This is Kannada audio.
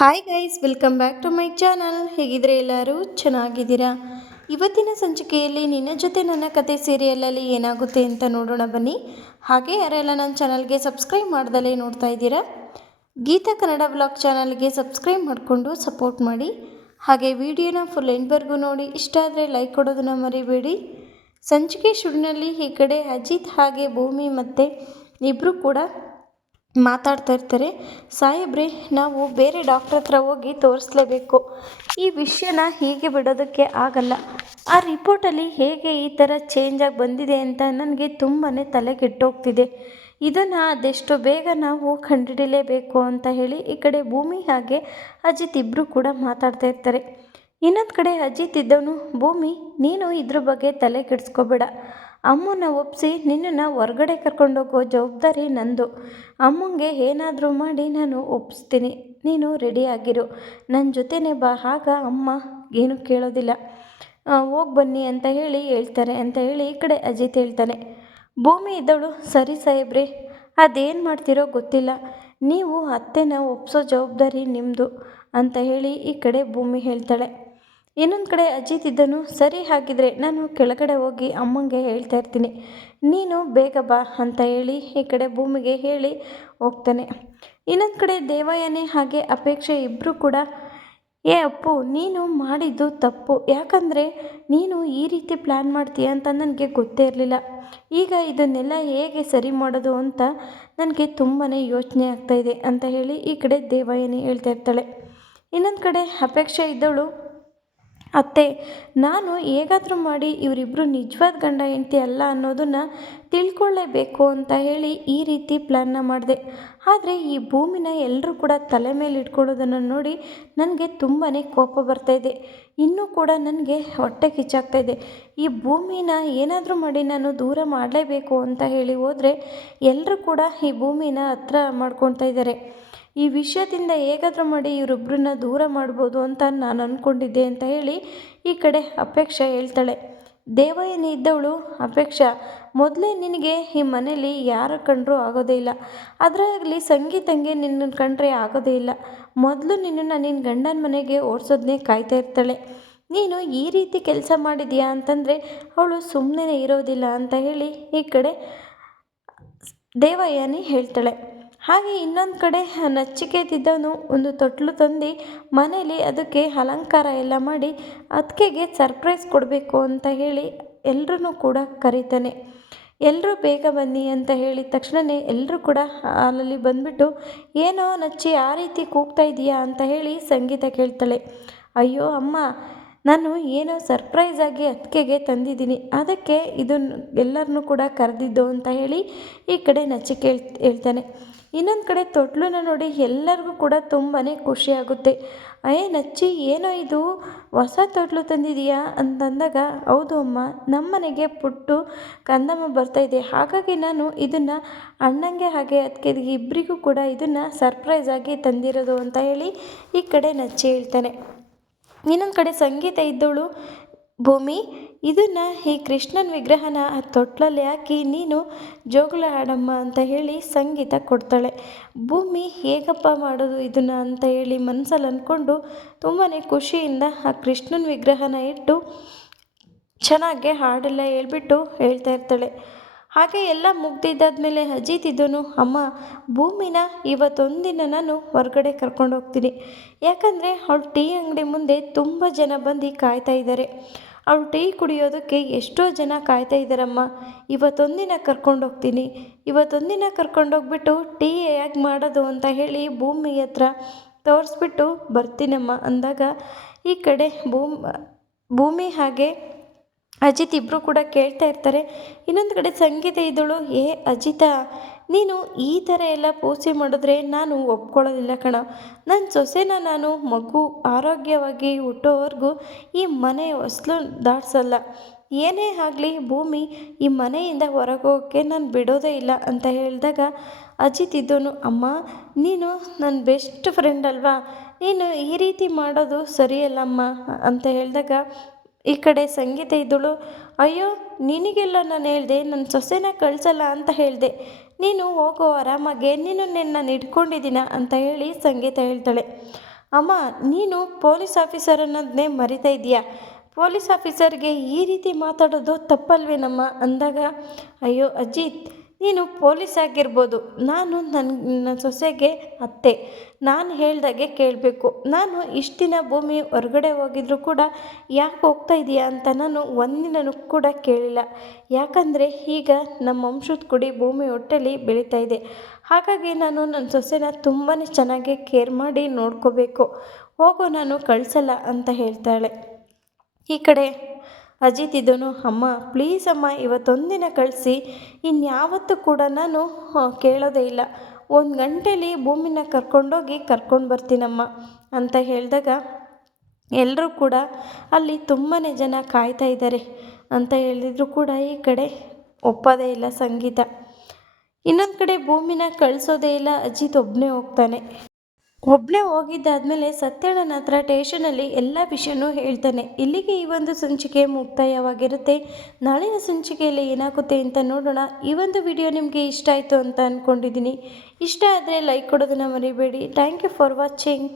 Hi guys, welcome back to my channel. ಹೇಗಿದ್ರೆ ಎಲ್ಲರೂ ಚೆನ್ನಾಗಿದ್ದೀರಾ? ಇವತ್ತಿನ ಸಂಚಿಕೆಯಲ್ಲಿ ನಿನ್ನ ಜೊತೆ ನನ್ನ ಕತೆ ಸೀರಿಯಲಲ್ಲಿ ಏನಾಗುತ್ತೆ ಅಂತ ನೋಡೋಣ ಬನ್ನಿ. ಹಾಗೆ ಯಾರೆಲ್ಲ ನನ್ನ ಚಾನಲ್ಗೆ ಸಬ್ಸ್ಕ್ರೈಬ್ ಮಾಡ್ದಲೇ ನೋಡ್ತಾ ಇದ್ದೀರಾ, ಗೀತಾ ಕನ್ನಡ ಬ್ಲಾಗ್ ಚಾನಲ್ಗೆ ಸಬ್ಸ್ಕ್ರೈಬ್ ಮಾಡಿಕೊಂಡು ಸಪೋರ್ಟ್ ಮಾಡಿ. ಹಾಗೆ ವಿಡಿಯೋನ ಫುಲ್ ಎಂಡ್ವರೆಗೂ ನೋಡಿ, ಇಷ್ಟ ಆದರೆ ಲೈಕ್ ಕೊಡೋದನ್ನು ಮರಿಬೇಡಿ. ಸಂಚಿಕೆ ಶುರುವಿನಲ್ಲಿ ಈ ಕಡೆ ಅಜಿತ್ ಹಾಗೆ ಭೂಮಿ ಮತ್ತು ಇಬ್ಬರು ಕೂಡ ಮಾತಾಡ್ತಾ ಇರ್ತಾರೆ. ಸಾಹೇಬ್ರೆ, ನಾವು ಬೇರೆ ಡಾಕ್ಟ್ರ್ ಹತ್ರ ಹೋಗಿ ತೋರಿಸ್ಲೇಬೇಕು. ಈ ವಿಷಯನ ಹೀಗೆ ಬಿಡೋದಕ್ಕೆ ಆಗಲ್ಲ. ಆ ರಿಪೋರ್ಟಲ್ಲಿ ಹೇಗೆ ಈ ಥರ ಚೇಂಜಾಗಿ ಬಂದಿದೆ ಅಂತ ನನಗೆ ತುಂಬಾ ತಲೆ ಕೆಟ್ಟೋಗ್ತಿದೆ. ಇದನ್ನು ಆದಷ್ಟು ಬೇಗ ನಾವು ಕಂಡುಹಿಡಿಯಲೇಬೇಕು ಅಂತ ಹೇಳಿ ಈ ಕಡೆ ಭೂಮಿ ಹಾಗೆ ಅಜಿತ್ ಇಬ್ಬರು ಕೂಡ ಮಾತಾಡ್ತಾ ಇರ್ತಾರೆ. ಇನ್ನೊಂದು ಕಡೆ ಅಜಿತ್ ಇದ್ದವನು, ಭೂಮಿ ನೀನು ಇದ್ರ ಬಗ್ಗೆ ತಲೆ ಕೆಡಿಸ್ಕೋಬೇಡ. ಅಮ್ಮನ ಒಪ್ಪಿಸಿ ನಿನ್ನನ್ನು ಹೊರಗಡೆ ಕರ್ಕೊಂಡೋಗೋ ಜವಾಬ್ದಾರಿ ನಂದು. ಅಮ್ಮಂಗೆ ಏನಾದರೂ ಮಾಡಿ ನಾನು ಒಪ್ಪಿಸ್ತೀನಿ. ನೀನು ರೆಡಿಯಾಗಿರು, ನನ್ನ ಜೊತೆನೇ ಬಾ, ಆಗ ಅಮ್ಮ ಏನು ಕೇಳೋದಿಲ್ಲ. ಹೋಗಿ ಬನ್ನಿ ಅಂತ ಹೇಳ್ತಾರೆ ಅಂತ ಹೇಳಿ ಈ ಕಡೆ ಅಜಿತ್ ಹೇಳ್ತಾನೆ. ಭೂಮಿ ಇದ್ದವಳು, ಸರಿ ಸಾಹೇಬ್ರೆ, ಅದೇನು ಮಾಡ್ತಿರೋ ಗೊತ್ತಿಲ್ಲ, ನೀವು ಅತ್ತೆನ ಒಪ್ಸೋ ಜವಾಬ್ದಾರಿ ನಿಮ್ಮದು ಅಂತ ಹೇಳಿ ಈ ಕಡೆ ಭೂಮಿ ಹೇಳ್ತಾಳೆ. ಇನ್ನೊಂದು ಕಡೆ ಅಜಿತ್ ಇದ್ದನು, ಸರಿ ಹಾಗಿದ್ರೆ ನಾನು ಕೆಳಗಡೆ ಹೋಗಿ ಅಮ್ಮಂಗೆ ಹೇಳ್ತಾ ಇರ್ತೀನಿ, ನೀನು ಬೇಗ ಬಾ ಅಂತ ಹೇಳಿ ಈ ಕಡೆ ಭೂಮಿಗೆ ಹೇಳಿ ಹೋಗ್ತಾನೆ. ಇನ್ನೊಂದು ಕಡೆ ದೇವಯಾನಿ ಹಾಗೆ ಅಪೇಕ್ಷೆ ಇಬ್ಬರು ಕೂಡ, ಏ ಅಪ್ಪು, ನೀನು ಮಾಡಿದ್ದು ತಪ್ಪು. ಯಾಕಂದರೆ ನೀನು ಈ ರೀತಿ ಪ್ಲ್ಯಾನ್ ಮಾಡ್ತೀಯ ಅಂತ ನನಗೆ ಗೊತ್ತೇ ಇರಲಿಲ್ಲ. ಈಗ ಇದನ್ನೆಲ್ಲ ಹೇಗೆ ಸರಿ ಮಾಡೋದು ಅಂತ ನನಗೆ ತುಂಬಾ ಯೋಚನೆ ಆಗ್ತಾಯಿದೆ ಅಂತ ಹೇಳಿ ಈ ಕಡೆ ದೇವಯಾನಿ ಹೇಳ್ತಾ ಇರ್ತಾಳೆ. ಇನ್ನೊಂದು ಕಡೆ ಅಪೇಕ್ಷೆ ಇದ್ದವಳು, ಅತ್ತೆ, ನಾನು ಹೇಗಾದರೂ ಮಾಡಿ ಇವರಿಬ್ಬರು ನಿಜವಾದ ಗಂಡ ಹೆಂಡತಿ ಅಲ್ಲ ಅನ್ನೋದನ್ನು ತಿಳ್ಕೊಳ್ಳೇಬೇಕು ಅಂತ ಹೇಳಿ ಈ ರೀತಿ ಪ್ಲ್ಯಾನ್ನ ಮಾಡಿದೆ. ಆದರೆ ಈ ಭೂಮಿನ ಎಲ್ಲರೂ ಕೂಡ ತಲೆ ಮೇಲೆ ಇಟ್ಕೊಳ್ಳೋದನ್ನು ನೋಡಿ ನನಗೆ ತುಂಬಾ ಕೋಪ ಬರ್ತಾಯಿದೆ. ಇನ್ನೂ ಕೂಡ ನನಗೆ ಹೊಟ್ಟೆ ಕಿಚ್ಚಾಗ್ತಾಯಿದೆ. ಈ ಭೂಮಿನ ಏನಾದರೂ ಮಾಡಿ ನಾನು ದೂರ ಮಾಡಲೇಬೇಕು ಅಂತ ಹೇಳಿ ಹೋದರೆ ಎಲ್ಲರೂ ಕೂಡ ಈ ಭೂಮಿನ ಹತ್ರ ಮಾಡ್ಕೊತಾ ಇದ್ದಾರೆ. ಈ ವಿಷಯದಿಂದ ಹೇಗಾದರೂ ಮಾಡಿ ಇವರಿಬ್ಬರನ್ನ ದೂರ ಮಾಡ್ಬೋದು ಅಂತ ನಾನು ಅಂದ್ಕೊಂಡಿದ್ದೆ ಅಂತ ಹೇಳಿ ಈ ಕಡೆ ಅಪೇಕ್ಷೆ ಹೇಳ್ತಾಳೆ. ದೇವಯಾನಿ ಇದ್ದವಳು, ಅಪೇಕ್ಷಾ, ಮೊದಲೇ ನಿನಗೆ ಈ ಮನೇಲಿ ಯಾರು ಕಂಡ್ರೂ ಆಗೋದೇ ಇಲ್ಲ, ಅದರಾಗಲಿ ಸಂಗೀತಂಗೆ ನಿನ್ನನ್ನು ಕಂಡ್ರೆ ಆಗೋದೇ ಇಲ್ಲ. ಮೊದಲು ನಿನ್ನನ್ನು ನಿನ್ನ ಗಂಡನ ಮನೆಗೆ ಓಡಿಸೋದನ್ನೇ ಕಾಯ್ತಾ ಇರ್ತಾಳೆ. ನೀನು ಈ ರೀತಿ ಕೆಲಸ ಮಾಡಿದ್ಯಾ ಅಂತಂದರೆ ಅವಳು ಸುಮ್ಮನೆ ಇರೋದಿಲ್ಲ ಅಂತ ಹೇಳಿ ಈ ಕಡೆ ದೇವಯಾನಿ ಹೇಳ್ತಾಳೆ. ಹಾಗೆ ಇನ್ನೊಂದು ಕಡೆ ನಚಿಕೇತಿದ್ದವನು ಒಂದು ತೊಟ್ಲು ತಂದು ಮನೇಲಿ ಅದಕ್ಕೆ ಅಲಂಕಾರ ಎಲ್ಲ ಮಾಡಿ ಅದಕ್ಕೆಗೆ ಸರ್ಪ್ರೈಸ್ ಕೊಡಬೇಕು ಅಂತ ಹೇಳಿ ಎಲ್ಲರೂ ಕೂಡ ಕರೀತಾನೆ. ಎಲ್ಲರೂ ಬೇಗ ಬನ್ನಿ ಅಂತ ಹೇಳಿದ ತಕ್ಷಣವೇ ಎಲ್ಲರೂ ಕೂಡ ಹಾಲಲ್ಲಿ ಬಂದುಬಿಟ್ಟು, ಏನೋ ನಚ್ಚಿ ಆ ರೀತಿ ಕೂಗ್ತಾ ಇದೆಯಾ ಅಂತ ಹೇಳಿ ಸಂಗೀತ ಕೇಳ್ತಾಳೆ. ಅಯ್ಯೋ ಅಮ್ಮ, ನಾನು ಏನೋ ಸರ್ಪ್ರೈಸಾಗಿ ಅತ್ತಿಗೆಗೆ ತಂದಿದ್ದೀನಿ, ಅದಕ್ಕೆ ಇದನ್ನು ಎಲ್ಲರನ್ನೂ ಕೂಡ ಕರೆದಿದ್ದು ಅಂತ ಹೇಳಿ ಈ ಕಡೆ ನಚಿಕೆ ಹೇಳ್ತಾನೆ. ಇನ್ನೊಂದು ಕಡೆ ತೊಟ್ಲನ್ನ ನೋಡಿ ಎಲ್ಲರಿಗೂ ಕೂಡ ತುಂಬಾ ಖುಷಿಯಾಗುತ್ತೆ. ನಚ್ಚಿ, ಏನೋ ಇದು ಹೊಸ ತೊಟ್ಲು ತಂದಿದೀಯಾ ಅಂತಂದಾಗ, ಹೌದು ಅಮ್ಮ, ನಮ್ಮನೆಗೆ ಪುಟ್ಟು ಕಂದಮ್ಮ ಬರ್ತಾಯಿದೆ, ಹಾಗಾಗಿ ನಾನು ಇದನ್ನು ಅಣ್ಣಂಗೆ ಹಾಗೆ ಅದಕ್ಕೆ ಇಬ್ಬರಿಗೂ ಕೂಡ ಇದನ್ನು ಸರ್ಪ್ರೈಸಾಗಿ ತಂದಿರೋದು ಅಂತ ಹೇಳಿ ಈ ಕಡೆ ನಚ್ಚಿ ಹೇಳ್ತಾನೆ. ಇನ್ನೊಂದು ಕಡೆ ಸಂಗೀತ ಇದ್ದವಳು, ಭೂಮಿ, ಇದನ್ನು ಈ ಕೃಷ್ಣನ ವಿಗ್ರಹನ ಆ ತೊಟ್ಲಲ್ಲಿ ಹಾಕಿ ನೀನು ಜೋಗುಳ ಆಡಮ್ಮ ಅಂತ ಹೇಳಿ ಸಂಗೀತ ಕೊಡ್ತಾಳೆ. ಭೂಮಿ, ಹೇಗಪ್ಪ ಮಾಡೋದು ಇದನ್ನು ಅಂತ ಹೇಳಿ ಮನಸ್ಸಲ್ಲಿ ಅಂದ್ಕೊಂಡು ತುಂಬಾ ಖುಷಿಯಿಂದ ಆ ಕೃಷ್ಣನ ವಿಗ್ರಹನ ಇಟ್ಟು ಚೆನ್ನಾಗೆ ಹಾಡೆಲ್ಲ ಹೇಳ್ಬಿಟ್ಟು ಹೇಳ್ತಾ ಇರ್ತಾಳೆ. ಹಾಗೆ ಎಲ್ಲ ಮುಗ್ದಿದ್ದಾದ್ಮೇಲೆ ಅಜಿತ್ ಇದ್ದನು, ಅಮ್ಮ, ಭೂಮಿನ ಇವತ್ತೊಂದಿನ ನಾನು ಹೊರಗಡೆ ಕರ್ಕೊಂಡು ಹೋಗ್ತೀನಿ. ಯಾಕಂದರೆ ಅವಳು ಟೀ ಅಂಗಡಿ ಮುಂದೆ ತುಂಬ ಜನ ಬಂದು ಕಾಯ್ತಾ ಇದ್ದಾರೆ. ಅವಳು ಟೀ ಕುಡಿಯೋದಕ್ಕೆ ಎಷ್ಟೋ ಜನ ಕಾಯ್ತಾ ಇದ್ದಾರಮ್ಮ. ಇವತ್ತೊಂದಿನ ಕರ್ಕೊಂಡೋಗ್ತೀನಿ. ಇವತ್ತೊಂದಿನ ಕರ್ಕೊಂಡೋಗ್ಬಿಟ್ಟು ಟೀ ಹೇಗೆ ಮಾಡೋದು ಅಂತ ಹೇಳಿ ಭೂಮಿ ಹತ್ರ ತೋರಿಸ್ಬಿಟ್ಟು ಬರ್ತೀನಮ್ಮ ಅಂದಾಗ ಈ ಕಡೆ ಭೂಮಿ ಹಾಗೆ ಅಜಿತ್ ಇಬ್ಬರು ಕೂಡ ಕೇಳ್ತಾ ಇರ್ತಾರೆ. ಇನ್ನೊಂದು ಕಡೆ ಸಂಗೀತ ಇದ್ದಳು, ಅಜಿತ, ನೀನು ಈ ಥರ ಎಲ್ಲ ಪೂಜೆ ಮಾಡಿದ್ರೆ ನಾನು ಒಪ್ಕೊಳ್ಳೋದಿಲ್ಲ ಕಣ. ನನ್ನ ಸೊಸೆನ ನಾನು ಮಗು ಆರೋಗ್ಯವಾಗಿ ಹುಟ್ಟೋವರೆಗೂ ಈ ಮನೆ ಹೊಸ್ಲು ದಾಟ್ಸಲ್ಲ. ಏನೇ ಆಗಲಿ ಭೂಮಿ, ಈ ಮನೆಯಿಂದ ಹೊರಗೋಗೋಕ್ಕೆ ನಾನು ಬಿಡೋದೇ ಇಲ್ಲ ಅಂತ ಹೇಳಿದಾಗ ಅಜಿತ್ ಇದ್ದವನು, ಅಮ್ಮ, ನೀನು ನನ್ನ ಬೆಸ್ಟ್ ಫ್ರೆಂಡ್ ಅಲ್ವಾ, ನೀನು ಈ ರೀತಿ ಮಾಡೋದು ಸರಿಯಲ್ಲಮ್ಮ ಅಂತ ಹೇಳಿದಾಗ ಈ ಕಡೆ ಸಂಗೀತ ಇದ್ದಳು, ಅಯ್ಯೋ, ನಿನಗೆಲ್ಲ ನಾನು ಹೇಳಿದೆ ನನ್ನ ಸೊಸೆನ ಕಳಿಸಲ್ಲ ಅಂತ ಹೇಳಿದೆ, ನೀನು ಹೋಗೋ ಆರಾಮಾಗೆ, ನಾನು ಇಟ್ಕೊಂಡಿದ್ದೀನ ಅಂತ ಹೇಳಿ ಸಂಗೀತ ಹೇಳ್ತಾಳೆ. ಅಮ್ಮ, ನೀನು ಪೊಲೀಸ್ ಆಫೀಸರ್ ಅನ್ನೋದನ್ನೇ ಮರಿತಾ ಇದೀಯಾ? ಪೊಲೀಸ್ ಆಫೀಸರ್ಗೆ ಈ ರೀತಿ ಮಾತಾಡೋದು ತಪ್ಪಲ್ವೇನಮ್ಮ ಅಂದಾಗ, ಅಯ್ಯೋ ಅಜ್ಜಿ, ನೀನು ಪೊಲೀಸ್ ಆಗಿರ್ಬೋದು, ನಾನು ನನ್ನ ಸೊಸೆಗೆ ಅತ್ತೆ. ನಾನು ಹೇಳ್ದಾಗೆ ಕೇಳಬೇಕು. ನಾನು ಇಷ್ಟು ದಿನ ಭೂಮಿ ಹೊರಗಡೆ ಹೋಗಿದ್ರು ಕೂಡ ಯಾಕೆ ಹೋಗ್ತಾ ಇದೀಯಾ ಅಂತ ನಾನು ಒಂದಿನನೂ ಕೂಡ ಕೇಳಿಲ್ಲ. ಯಾಕಂದರೆ ಈಗ ನಮ್ಮ ವಂಶದ ಕುಡಿ ಭೂಮಿ ಹೊಟ್ಟೆಲಿ ಬೆಳೀತಾ ಇದೆ. ಹಾಗಾಗಿ ನಾನು ನನ್ನ ಸೊಸೆನ ತುಂಬಾ ಚೆನ್ನಾಗಿ ಕೇರ್ ಮಾಡಿ ನೋಡ್ಕೋಬೇಕು. ಹೋಗೋ, ನಾನು ಕಳಿಸಲ್ಲ ಅಂತ ಹೇಳ್ತಾಳೆ. ಈ ಕಡೆ ಅಜಿತ್ ಇದನು, ಅಮ್ಮ ಪ್ಲೀಸ್ ಅಮ್ಮ, ಇವತ್ತೊಂದಿನ ಕಳಿಸಿ, ಇನ್ಯಾವತ್ತೂ ಕೂಡ ನಾನು ಕೇಳೋದೇ ಇಲ್ಲ. 1 ಗಂಟೆಲಿ ಭೂಮಿನ ಕರ್ಕೊಂಡೋಗಿ ಕರ್ಕೊಂಡು ಬರ್ತೀನಮ್ಮ ಅಂತ ಹೇಳಿದಾಗ, ಎಲ್ಲರೂ ಕೂಡ ಅಲ್ಲಿ ತುಂಬಾ ಜನ ಕಾಯ್ತಾ ಇದ್ದಾರೆ ಅಂತ ಹೇಳಿದ್ರು ಕೂಡ ಈ ಕಡೆ ಒಪ್ಪೋದೇ ಇಲ್ಲ ಸಂಗೀತ. ಇನ್ನೊಂದು ಕಡೆ ಭೂಮಿನ ಕಳಿಸೋದೇ ಇಲ್ಲ, ಅಜಿತ್ ಒಬ್ಬನೇ ಹೋಗ್ತಾನೆ. ಒಬ್ಬನೇ ಹೋಗಿದ್ದಾದಮೇಲೆ ಸತ್ಯಣ್ಣನ ಹತ್ರ ಸ್ಟೇಷನಲ್ಲಿ ಎಲ್ಲ ವಿಷಯನೂ ಹೇಳ್ತಾನೆ. ಇಲ್ಲಿಗೆ ಈ ಒಂದು ಸಂಚಿಕೆ ಮುಕ್ತಾಯವಾಗಿರುತ್ತೆ. ನಾಳಿನ ಸಂಚಿಕೆಯಲ್ಲಿ ಏನಾಗುತ್ತೆ ಅಂತ ನೋಡೋಣ. ಈ ಒಂದು ವಿಡಿಯೋ ನಿಮಗೆ ಇಷ್ಟ ಆಯಿತು ಅಂತ ಅಂದ್ಕೊಂಡಿದ್ದೀನಿ. ಇಷ್ಟ ಆದರೆ ಲೈಕ್ ಕೊಡೋದನ್ನು ಮರಿಬೇಡಿ. Thank you for watching.